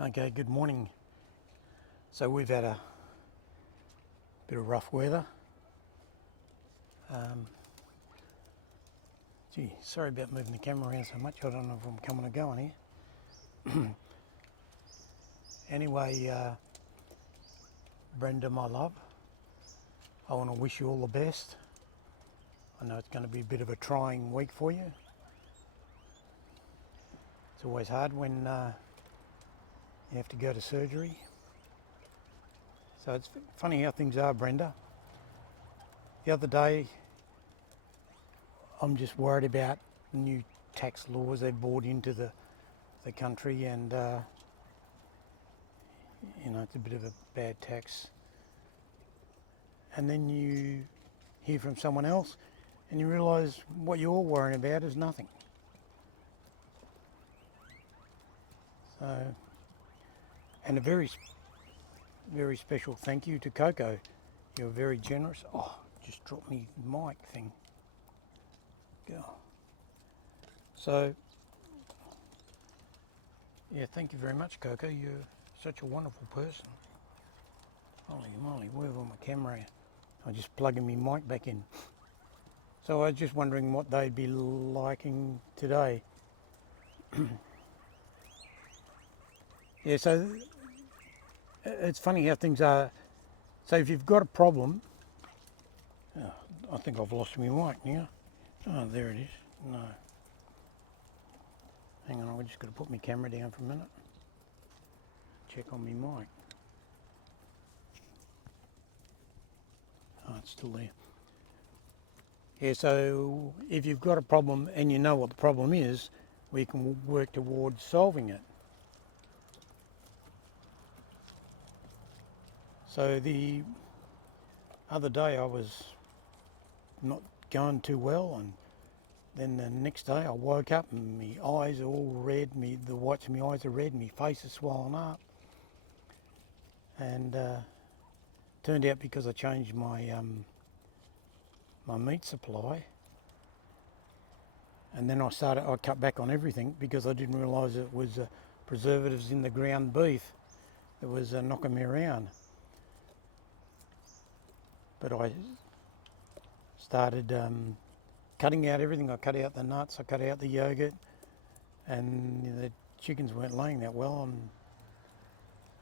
Okay, good morning. So we've had a bit of rough weather. Gee, sorry about moving the camera around so much. I don't know if I'm coming or going here. Anyway, Brenda, my love, I want to wish you all the best. I know it's going to be a bit of a trying week for you. It's always hard when you have to go to surgery. So it's funny how things are, Brenda. The other day, I'm just worried about the new tax laws they've brought into the country, and you know, it's a bit of a bad tax. And then you hear from someone else and you realise what you're worrying about is nothing. So, and a very special thank you to Coco. You're very generous. Oh, just dropped me mic thing. Go. So, yeah, thank you very much, Coco. You're such a wonderful person. Holy moly, where was my camera? I'm just plugging my mic back in. So I was just wondering what they'd be liking today. Yeah, so it's funny how things are. So if you've got a problem, I think I've lost my mic now. Oh, there it is. No. Hang on, I've just got to put my camera down for a minute. Check on my mic. Oh, it's still there. Yeah, so if you've got a problem and you know what the problem is, we can work towards solving it. So the other day I was not going too well, and then the next day I woke up and my eyes are all red, the whites of my eyes are red, my face is swollen up. And turned out because I changed my my meat supply, and then I cut back on everything because I didn't realise it was preservatives in the ground beef that was knocking me around. But I started cutting out everything. I cut out the nuts, I cut out the yogurt, and the chickens weren't laying that well. And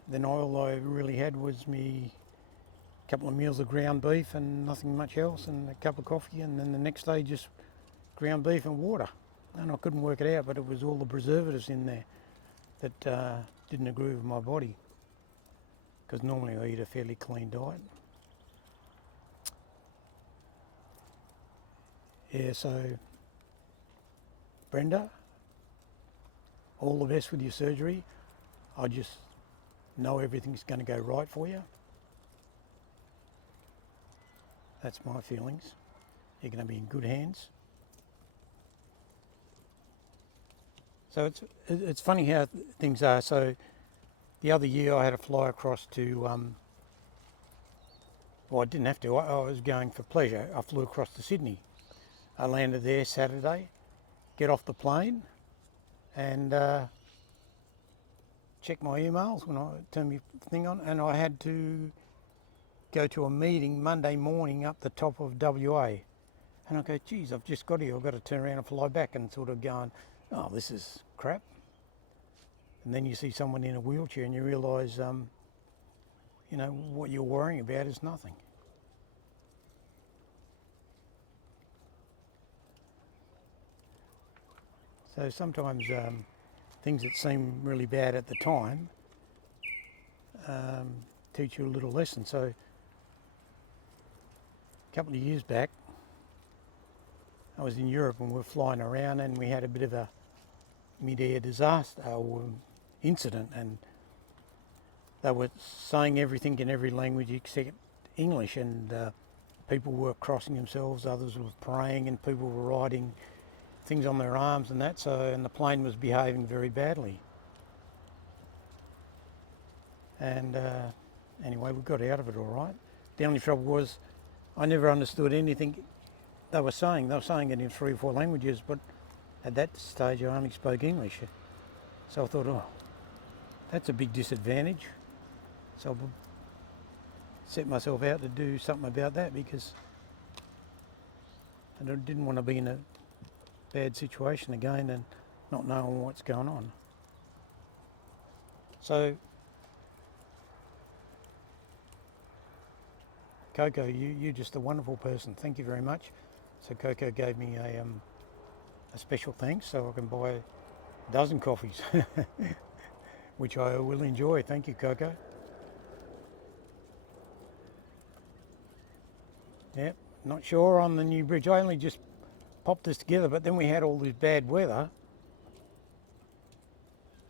then all I really had was me couple of meals of ground beef and nothing much else, and a cup of coffee, and then the next day just ground beef and water. And I couldn't work it out, but it was all the preservatives in there that didn't agree with my body, because normally I eat a fairly clean diet. Yeah, so Brenda, all the best with your surgery. I just know everything's going to go right for you. That's my feelings. You're going to be in good hands. So it's funny how things are. So the other year I had to fly across to, well, I didn't have to, I was going for pleasure. I flew across to Sydney. I landed there Saturday, get off the plane, and check my emails when I turned my thing on, and I had to go to a meeting Monday morning up the top of WA. And I go, geez, I've just got here, I've got to turn around and fly back, and sort of going, oh, this is crap. And then you see someone in a wheelchair and you realise, you know, what you're worrying about is nothing. So sometimes things that seem really bad at the time teach you a little lesson. So a couple of years back, I was in Europe and we were flying around, and we had a bit of a mid-air disaster or incident, and they were saying everything in every language except English, and people were crossing themselves, others were praying, and people were writing things on their arms and that. So, and the plane was behaving very badly. And anyway, we got out of it all right. The only trouble was I never understood anything they were saying. They were saying it in 3 or 4 languages, but at that stage I only spoke English. So I thought, oh, That's a big disadvantage. So I've set myself out to do something about that because I didn't want to be in a bad situation again and not knowing what's going on. So Coco, you're just a wonderful person. Thank you very much. So Coco gave me a special thanks so I can buy a dozen coffees, which I will enjoy. Thank you, Coco. Yep, not sure on the new bridge. I only just popped this together, but then we had all this bad weather.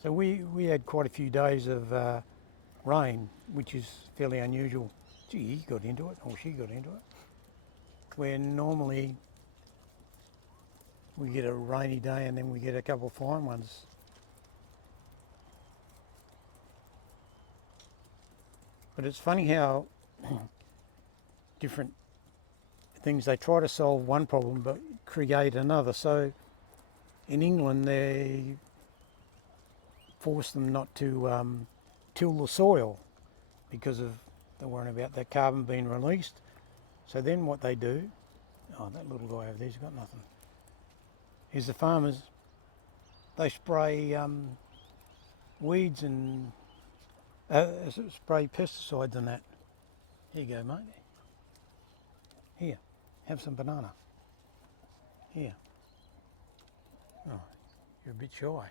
So we had quite a few days of rain, which is fairly unusual. Gee, he got into it, or she got into it. Where normally we get a rainy day and then we get a couple of fine ones. But it's funny how different things, they try to solve one problem but create another. So in England they force them not to till the soil because of they're worrying about that carbon being released. So then what they do, oh, that little guy over there's got nothing, is the farmers, they spray weeds and spray pesticides and that. Here you go, mate. Here, have some banana. Here. Oh, you're a bit shy.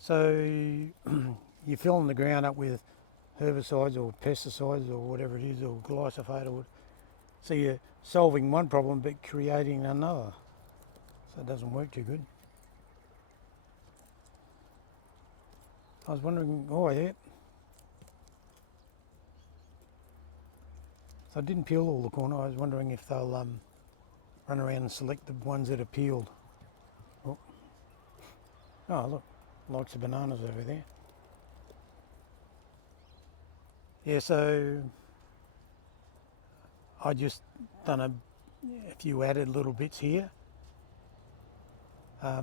So you're filling the ground up with herbicides or pesticides or whatever it is, or glyphosate, or so you're solving one problem but creating another. So it doesn't work too good. I was wondering, oh yeah. So I didn't peel all the corn. I was wondering if they'll run around and select the ones that are peeled. Oh, look, lots of bananas over there. Yeah, so I just done a few added little bits here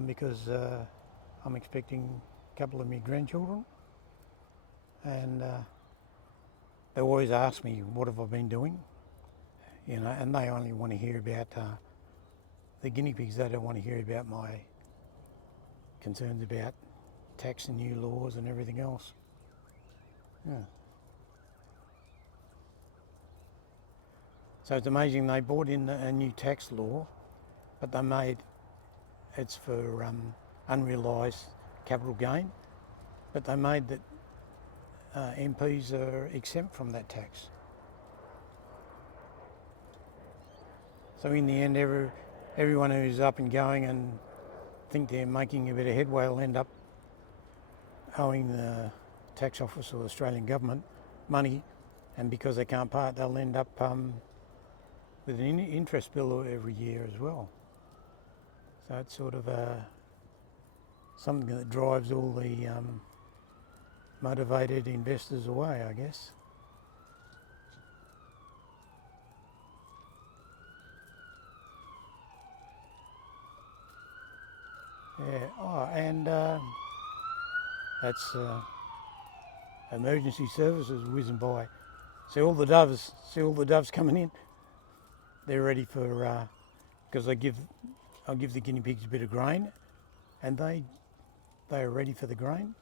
because I'm expecting a couple of my grandchildren, and they always ask me what have I been doing, you know, and they only want to hear about the guinea pigs. They don't want to hear about my concerns about tax and new laws and everything else. Yeah. So it's amazing, they brought in a new tax law, but they made it's for unrealised capital gain, but they made that MPs are exempt from that tax. So in the end, everyone who's up and going and think they're making a bit of headway will end up owing the tax office or the Australian government money, and because they can't pay it, they'll end up with an interest bill every year as well. So it's sort of something that drives all the motivated investors away, I guess. Yeah. Oh, and that's emergency services whizzing by. See all the doves coming in. They're ready for because I'll give the guinea pigs a bit of grain, and they are ready for the grain.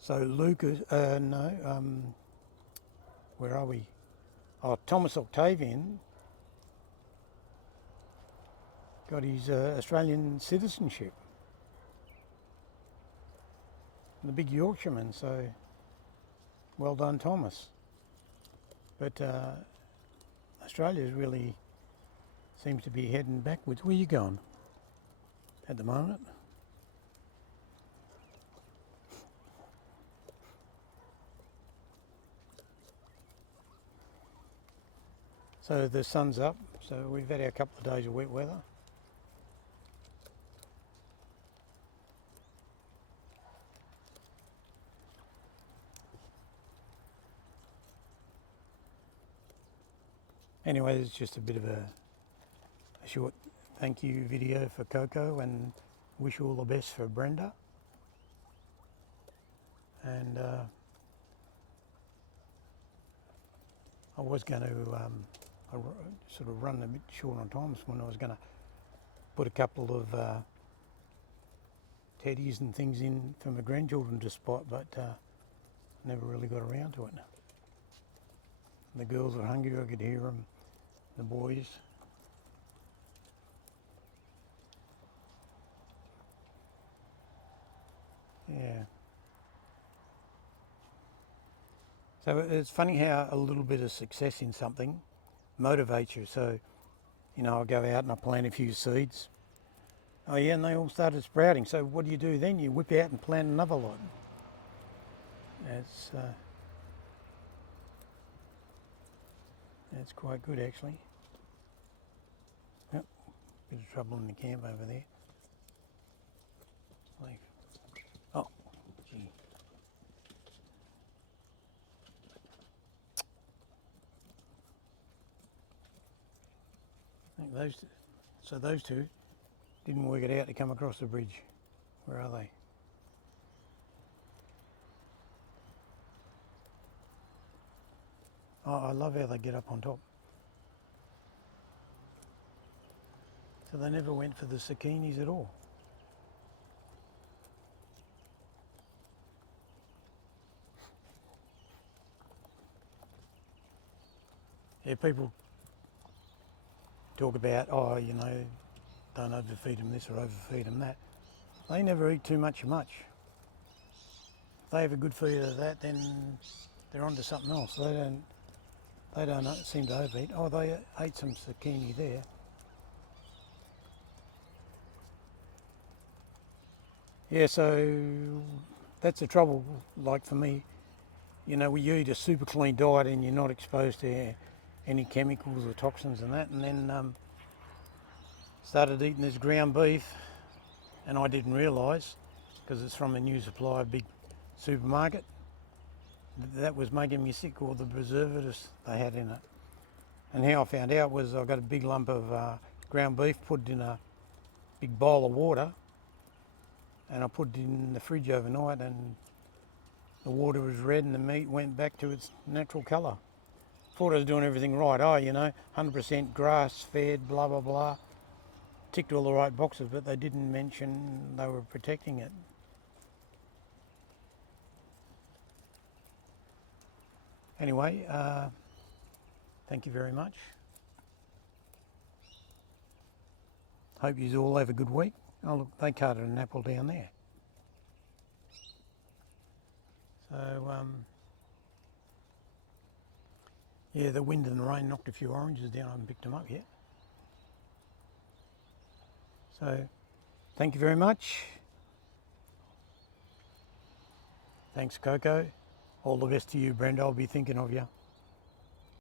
So Lucas, where are we? Oh, Thomas Octavian got his Australian citizenship. The big Yorkshireman, so well done, Thomas. But Australia's really seems to be heading backwards. Where are you going at the moment? So the sun's up, so we've had our couple of days of wet weather. Anyway, it's just a bit of a a short thank you video for Coco and wish all the best for Brenda. And I was going to sort of run a bit short on time when I was going to put a couple of teddies and things in for my grandchildren to spot, but never really got around to it. The girls were hungry, I could hear them, the boys. Yeah. So it's funny how a little bit of success in something motivates you. So, you know, I go out and I plant a few seeds. Oh yeah, and they all started sprouting. So what do you do then? You whip out and plant another lot. It's quite good actually. Yep, bit of trouble in the camp over there. Like, oh, gee. I think those two didn't work it out to come across the bridge. Where are they? Oh, I love how they get up on top. So they never went for the zucchinis at all. Yeah, people talk about, oh, you know, don't overfeed them this or overfeed them that. They never eat too much of much. If they have a good feed of that, then they're onto something else. They don't seem to overeat. Oh, they ate some zucchini there. Yeah, so that's the trouble, like for me, you know, you eat a super clean diet and you're not exposed to any chemicals or toxins and that, and then started eating this ground beef, and I didn't realise, because it's from a new supply, big supermarket, that was making me sick, all the preservatives they had in it. And how I found out was I got a big lump of ground beef, put it in a big bowl of water, and I put it in the fridge overnight, and the water was red and the meat went back to its natural colour. Thought I was doing everything right. Oh, you know, 100% grass-fed, blah, blah, blah. Ticked all the right boxes, but they didn't mention they were protecting it. Anyway, thank you very much. Hope you all have a good week. Oh look, they carted an apple down there. So, yeah, the wind and the rain knocked a few oranges down. I haven't picked them up yet. So, thank you very much. Thanks, Coco. All the best to you, Brenda. I'll be thinking of you.